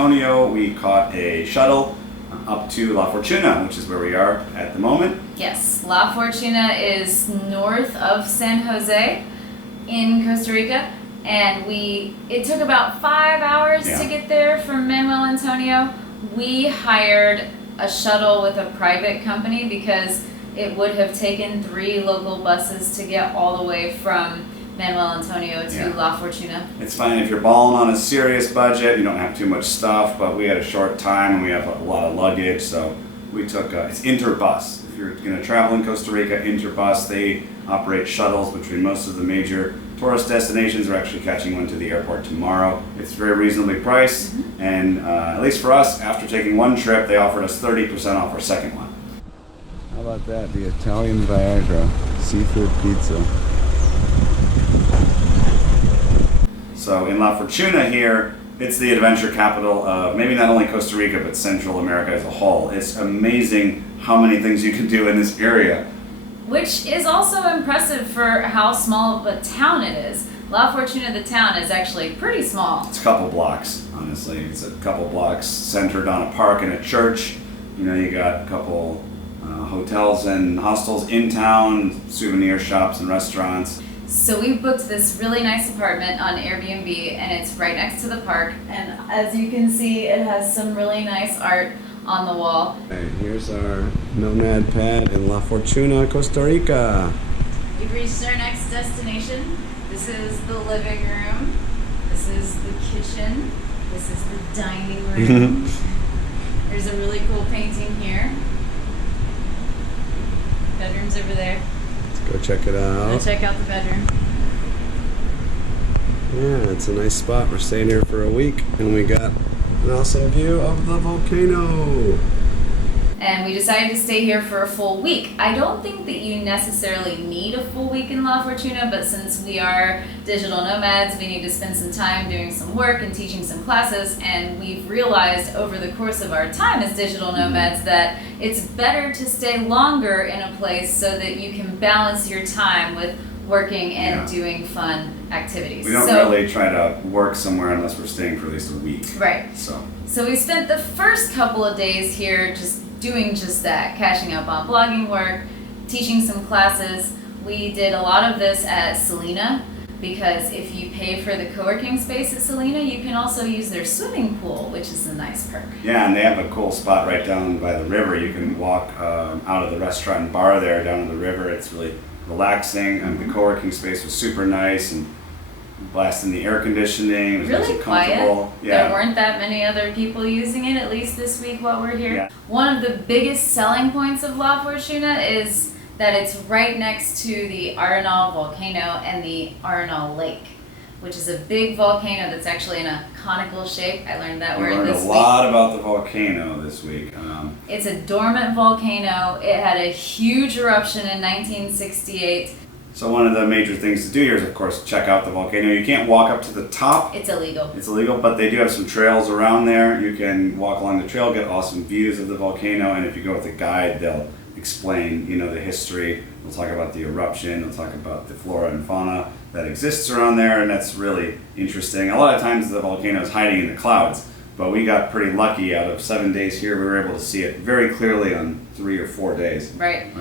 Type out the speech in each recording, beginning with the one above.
Antonio, we caught a shuttle up to La Fortuna, which is where we are at the moment. Yes, La Fortuna is north of San Jose in Costa Rica, and it took about 5 hours to get there from Manuel Antonio. We hired a shuttle with a private company because it would have taken 3 local buses to get all the way from Manuel Antonio to La Fortuna. It's fine if you're balling on a serious budget, you don't have too much stuff, but we had a short time and we have a lot of luggage, so we took, it's Interbus. If you're going to travel in Costa Rica, Interbus, they operate shuttles between most of the major tourist destinations. We're actually catching one to the airport tomorrow. It's very reasonably priced, and at least for us, after taking one trip, they offered us 30% off our second one. How about that? The Italian Viagra seafood pizza. So in La Fortuna here, it's the adventure capital of maybe not only Costa Rica, but Central America as a whole. It's amazing how many things you can do in this area. Which is also impressive for how small of a town it is. La Fortuna, the town, is actually pretty small. It's a couple blocks, honestly. It's a couple blocks centered on a park and a church. You know, you got a couple hotels and hostels in town, souvenir shops and restaurants. So we booked this really nice apartment on Airbnb, and it's right next to the park. And as you can see, it has some really nice art on the wall. Hey, here's our nomad pad in La Fortuna, Costa Rica. We've reached our next destination. This is the living room. This is the kitchen. This is the dining room. There's a really cool painting here. Bedroom's over there. Let's go check it out. Go check out the bedroom. Yeah, it's a nice spot. We're staying here for a week, and we got an awesome view of the volcano. And we decided to stay here for a full week. I don't think that you necessarily need a full week in La Fortuna, but since we are digital nomads, we need to spend some time doing some work and teaching some classes, and we've realized over the course of our time as digital nomads that it's better to stay longer in a place so that you can balance your time with working and doing fun activities. We don't really try to work somewhere unless we're staying for at least a week. Right. So we spent the first couple of days here just doing just that, catching up on blogging work, teaching some classes. We did a lot of this at Selena because if you pay for the co-working space at Selena, you can also use their swimming pool, which is a nice perk. Yeah, and they have a cool spot right down by the river. You can walk out of the restaurant and bar there down to the river. It's really relaxing, and the co-working space was super nice and blasting the air conditioning. It was really nice and quiet. comfortable. Yeah. There weren't that many other people using it, at least this week while we're here. Yeah. One of the biggest selling points of La Fortuna is that it's right next to the Arenal volcano and the Arenal lake, which is a big volcano that's actually in a conical shape. I learned that word this week. We learned a lot about the volcano this week. It's a dormant volcano. It had a huge eruption in 1968. So one of the major things to do here is, of course, check out the volcano. You can't walk up to the top. It's illegal. It's illegal, but they do have some trails around there. You can walk along the trail, get awesome views of the volcano, and if you go with a guide, they'll explain, the history. They'll talk about the eruption. They'll talk about the flora and fauna that exists around there, and that's really interesting. A lot of times the volcano is hiding in the clouds, but we got pretty lucky. Out of 7 days here, we were able to see it very clearly on 3 or 4 days. Right.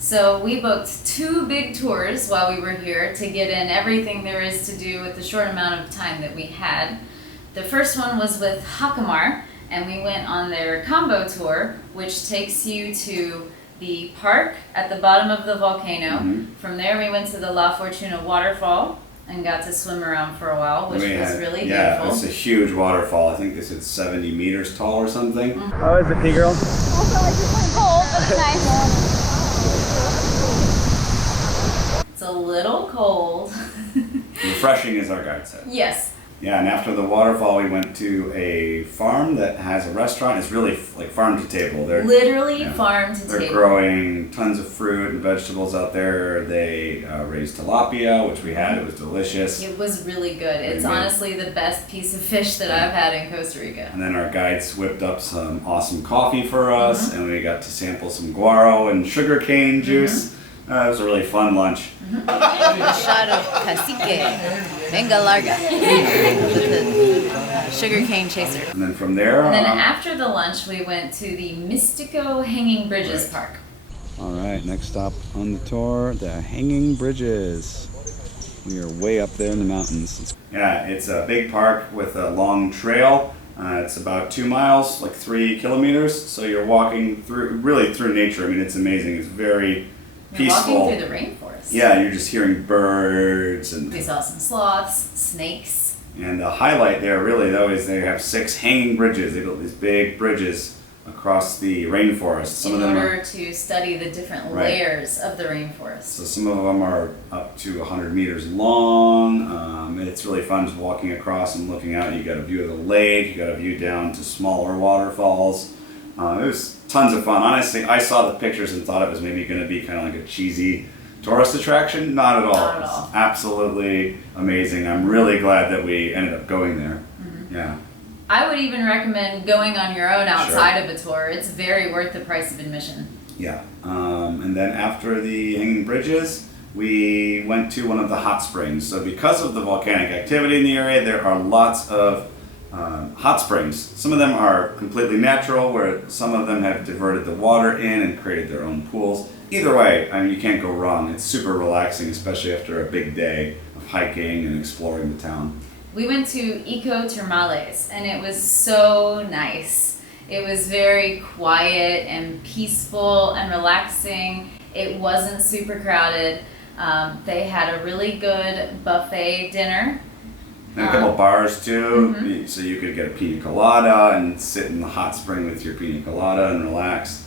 So we booked 2 big tours while we were here to get in everything there is to do with the short amount of time that we had. The first one was with Jacamar, and we went on their combo tour, which takes you to the park at the bottom of the volcano. From there we went to the La Fortuna waterfall and got to swim around for a while, which was really beautiful. Yeah, it's a huge waterfall. I think this is 70 meters tall or something. How is it, T-girl? Also, it's cold, but it's nice. It's a little cold. Refreshing, as our guide said. Yes. Yeah, and after the waterfall, we went to a farm that has a restaurant. It's really like farm to table. They're literally farm to They're table. growing tons of fruit and vegetables out there. They raise tilapia, which we had. It was delicious. It was really good. It's honestly the best piece of fish that I've had in Costa Rica. And then our guides whipped up some awesome coffee for us, and we got to sample some guaro and sugarcane juice. It was a really fun lunch. A shot of cacique. Venga larga. With the sugarcane chaser. And then from there, And then after the lunch, we went to the Mystico Hanging Bridges Park. All right, next stop on the tour, the Hanging Bridges. We are way up there in the mountains. yeah, it's a big park with a long trail. It's about 2 miles, like 3 kilometers. So you're walking really through nature. I mean, it's amazing. It's very peaceful. You're walking through the rainforest. Yeah, you're just hearing birds and. We saw some sloths, snakes. And the highlight there, really, though, is they have 6 hanging bridges. They built these big bridges across the rainforest. Some of them in order to study the different layers of the rainforest. So some of them are up to 100 meters long. It's really fun just walking across and looking out. You got a view of the lake. You got a view down to smaller waterfalls. It was tons of fun. Honestly, I saw the pictures and thought it was maybe going to be kind of like a cheesy tourist attraction. Not at all. Not at all. It's absolutely amazing. I'm really glad that we ended up going there. Mm-hmm. Yeah. I would even recommend going on your own outside of a tour. It's very worth the price of admission. Yeah. And then after the hanging bridges, we went to one of the hot springs. So because of the volcanic activity in the area, there are lots of hot springs. Some of them are completely natural, where some of them have diverted the water in and created their own pools. Either way, I mean, you can't go wrong. It's super relaxing, especially after a big day of hiking and exploring the town. We went to Eco Termales, and it was so nice. It was very quiet and peaceful and relaxing. It wasn't super crowded. They had a really good buffet dinner. And a couple bars too, Mm-hmm. so you could get a pina colada and sit in the hot spring with your pina colada and relax.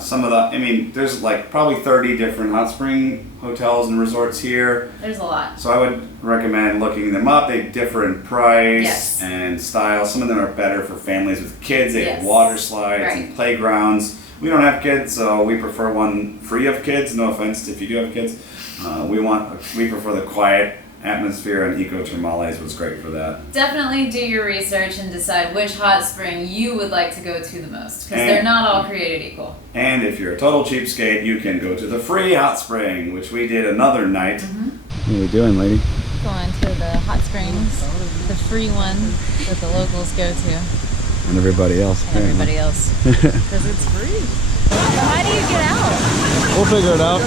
Some of the, I mean, there's like probably 30 different hot spring hotels and resorts here. There's a lot. So I would recommend looking them up. They differ in price Yes. and style. Some of them are better for families with kids. They have Yes. water slides Right. and playgrounds. We don't have kids, so we prefer one free of kids. No offense if you do have kids. We prefer the quiet atmosphere, and Eco Termales was great for that. Definitely do your research and decide which hot spring you would like to go to the most, because And- they're not all created equal. And if you're a total cheapskate, you can go to the free hot spring, which we did another night. What are we doing, lady? Going to the hot springs, the free one that the locals go to, And everybody else. and everybody else, because it's free. How do you get out? We'll figure it out.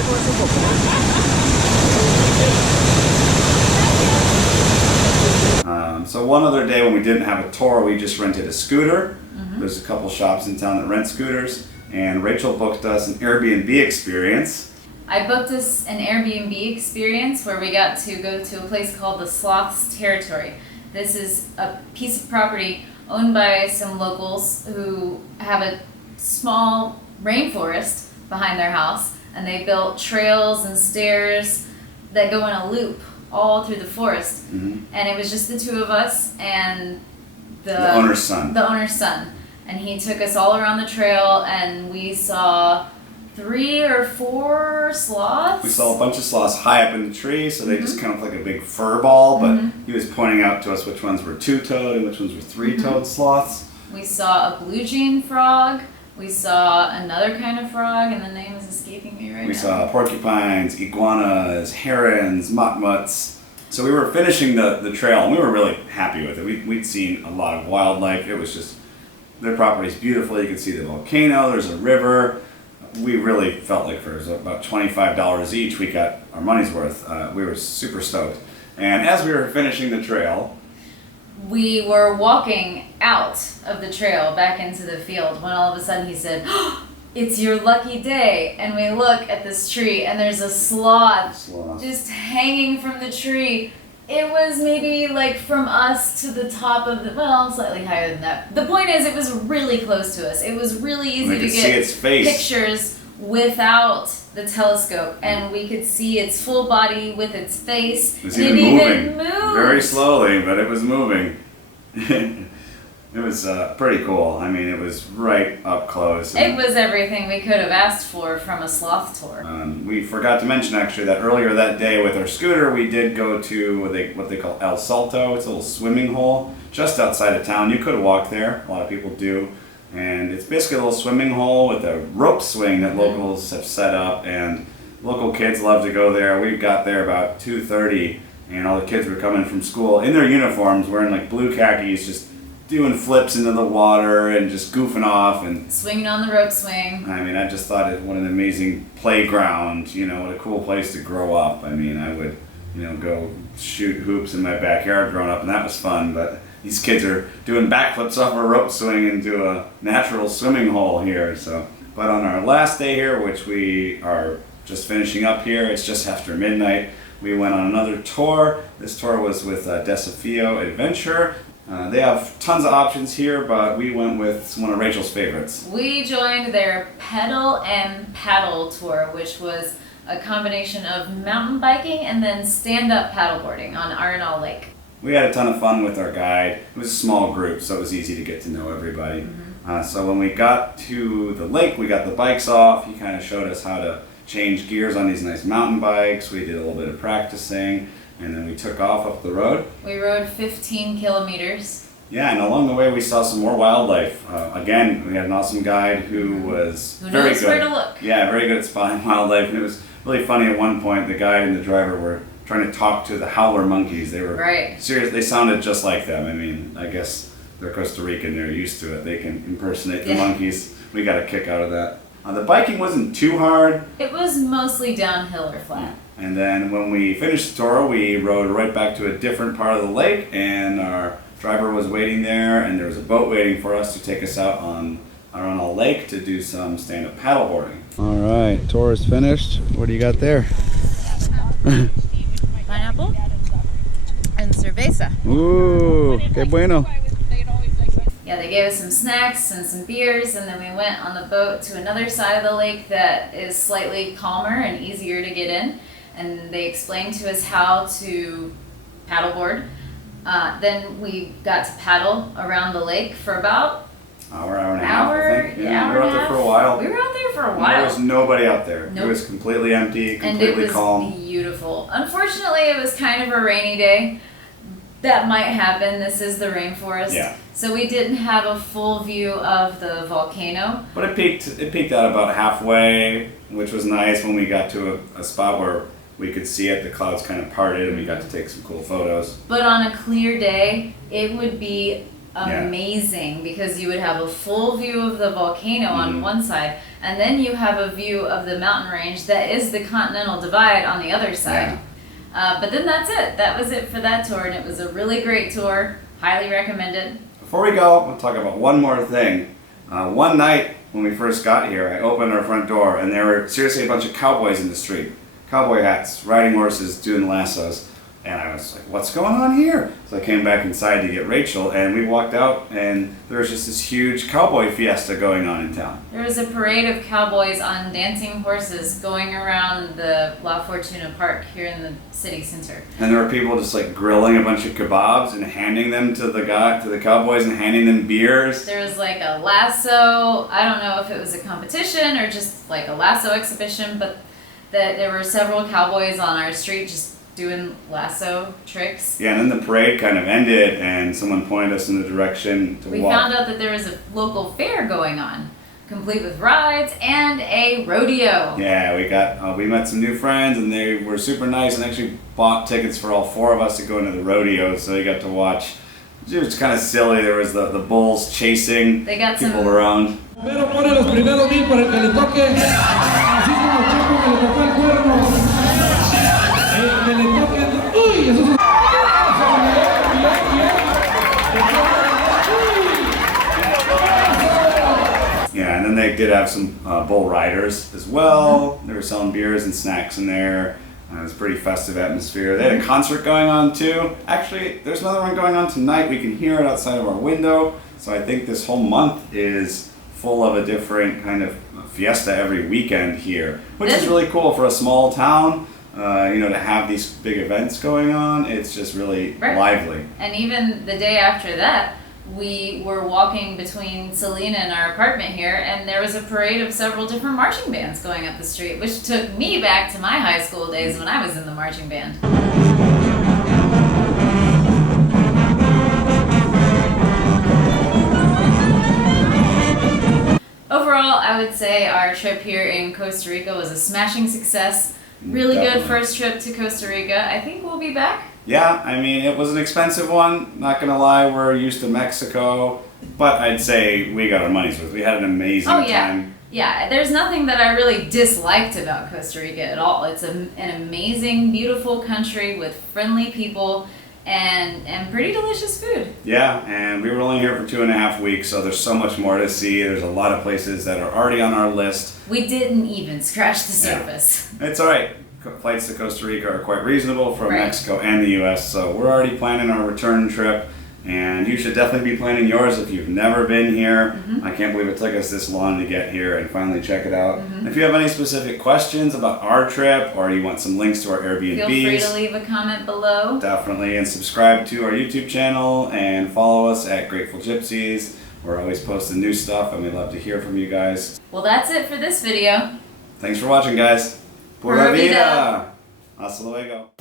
So one other day when we didn't have a tour, we just rented a scooter. There's a couple shops in town that rent scooters, and Rachel booked us an Airbnb experience. I booked us an Airbnb experience where we got to go to a place called the Sloth's Territory. This is a piece of property owned by some locals who have a small rainforest behind their house, and they built trails and stairs that go in a loop all through the forest. And it was just the two of us and The owner's son. The owner's son. And he took us all around the trail, and we saw 3 or 4 sloths. We saw a bunch of sloths high up in the tree, so they just kind of like a big fur ball, but he was pointing out to us which ones were 2-toed and which ones were 3-toed sloths. We saw a blue jean frog. We saw another kind of frog, and the name is escaping me right now. We saw porcupines, iguanas, herons, motmuts. So we were finishing the trail, and we were really happy with it. We'd seen a lot of wildlife. It was just, their property's beautiful. You can see the volcano, there's a river. We really felt like for about $25 each, we got our money's worth. We were super stoked. And as we were finishing the trail, we were walking out of the trail back into the field when all of a sudden he said, "Oh, it's your lucky day." And we look at this tree, and there's a sloth just hanging from the tree. It was maybe like from us to the top of the, well, slightly higher than that. The point is, it was really close to us. It was really easy we to could see get its face. pictures without the telescope, and we could see its full body with its face. It was and even it moving. even moved. Very slowly, but it was moving. It was pretty cool. I mean, it was right up close. It was everything we could have asked for from a sloth tour. We forgot to mention actually that earlier that day with our scooter, we did go to what they call El Salto. It's a little swimming hole just outside of town. You could walk there. A lot of people do. And it's basically a little swimming hole with a rope swing that locals have set up, and local kids love to go there. We got there about 2:30, and all the kids were coming from school in their uniforms, wearing like blue khakis, just doing flips into the water and just goofing off and swinging on the rope swing. I mean, I just thought what an amazing playground, you know, what a cool place to grow up. I mean, I would, you know, go shoot hoops in my backyard growing up, and that was fun, but these kids are doing backflips off a rope swing into a natural swimming hole here. So, but on our last day here, which we are just finishing up here, it's just after midnight, we went on another tour. This tour was with Desafio Adventure. They have tons of options here, but we went with one of Rachel's favorites. We joined their pedal and paddle tour, which was a combination of mountain biking and then stand-up paddleboarding on Arenal Lake. We had a ton of fun with our guide. It was a small group, so it was easy to get to know everybody. So when we got to the lake, we got the bikes off. He kind of showed us how to change gears on these nice mountain bikes. We did a little bit of practicing, and then we took off up the road. We rode 15 kilometers. Yeah, and along the way we saw some more wildlife. Again, we had an awesome guide who was very knows good. where to look. Yeah, very good at spotting wildlife, and it was really funny at one point. The guide and the driver were trying to talk to the howler monkeys. They were serious. They sounded just like them. I mean, I guess they're Costa Rican. They're used to it. They can impersonate the monkeys. We got a kick out of that. The biking wasn't too hard. It was mostly downhill or flat. And then when we finished the tour, we rode right back to a different part of the lake, and our driver was waiting there, and there was a boat waiting for us to take us out on Arenal Lake to do some stand-up paddleboarding. All right, tour is finished. What do you got there? Pineapple and cerveza. Ooh, qué bueno. Yeah, they gave us some snacks and some beers, and then we went on the boat to another side of the lake that is slightly calmer and easier to get in. And they explained to us how to paddleboard. Then we got to paddle around the lake for about hour and a half, I think. Yeah, we were out there for a while. We were out there for a There while. was nobody out there. Nope. It was completely empty, And it completely was calm. beautiful. Unfortunately, it was kind of a rainy day. That might happen. This is the rainforest. Yeah. So we didn't have a full view of the volcano. But it peaked out about halfway, which was nice when we got to a spot where we could see it. The clouds kind of parted, and we got to take some cool photos. But on a clear day, it would be amazing because you would have a full view of the volcano on one side, and then you have a view of the mountain range that is the Continental Divide on the other side. But then that's it. That was it for that tour, and it was a really great tour. Highly recommended. Before we go, I'll talk about one more thing. One night when we first got here, I opened our front door, and there were seriously a bunch of cowboys in the street. Cowboy hats, riding horses, doing lassos. And I was like, what's going on here? So I came back inside to get Rachel, and we walked out, and there was just this huge cowboy fiesta going on in town. There was a parade of cowboys on dancing horses going around the La Fortuna Park here in the city center. And there were people just like grilling a bunch of kebabs and handing them to the cowboys and handing them beers. There was like a lasso. I don't know if it was a competition or just like a lasso exhibition, but that there were several cowboys on our street just doing lasso tricks. Yeah, and then the parade kind of ended, and someone pointed us in the direction to We walk. found out that there was a local fair going on, complete with rides and a rodeo. Yeah, we met some new friends, and they were super nice, and actually bought tickets for all four of us to go into the rodeo, so we got to watch. It was kind of silly. There was the bulls chasing They got people some around. Pero pone los primeros 1000 por el que le toque, así como Chapo que le tocó el cuerno. Que le toquen. Uy, eso es. Yeah, and then they did have some bull riders as well. They were selling beers and snacks in there. It was a pretty festive atmosphere. They had a concert going on too. Actually, there's another one going on tonight. We can hear it outside of our window. So I think this whole month is full of a different kind of fiesta every weekend here, which is really cool for a small town. To have these big events going on, it's just really lively. And even the day after that, we were walking between Selena and our apartment here, and there was a parade of several different marching bands going up the street, which took me back to my high school days when I was in the marching band. Overall, I would say our trip here in Costa Rica was a smashing success. Really good first trip to Costa Rica. I think we'll be back Yeah, I mean, it was an expensive one. Not gonna lie, we're used to Mexico, but I'd say we got our money's worth. We had an amazing time. Yeah, there's nothing that I really disliked about Costa Rica at all. It's an amazing, beautiful country with friendly people and pretty delicious food. Yeah, and we were only here for 2.5 weeks, so there's so much more to see. There's a lot of places that are already on our list. We didn't even scratch the surface. It's all right. Flights to Costa Rica are quite reasonable from Right. Mexico and the U.S., so we're already planning our return trip, and you should definitely be planning yours if you've never been here. I can't believe it took us this long to get here and finally check it out. If you have any specific questions about our trip, or you want some links to our Airbnbs, Feel free to leave a comment below. definitely, and subscribe to our YouTube channel and follow us at Grateful Gypsies. We're always posting new stuff, and we love to hear from you guys. Well, that's it for this video. Thanks for watching, guys. Pura vida. Hasta luego.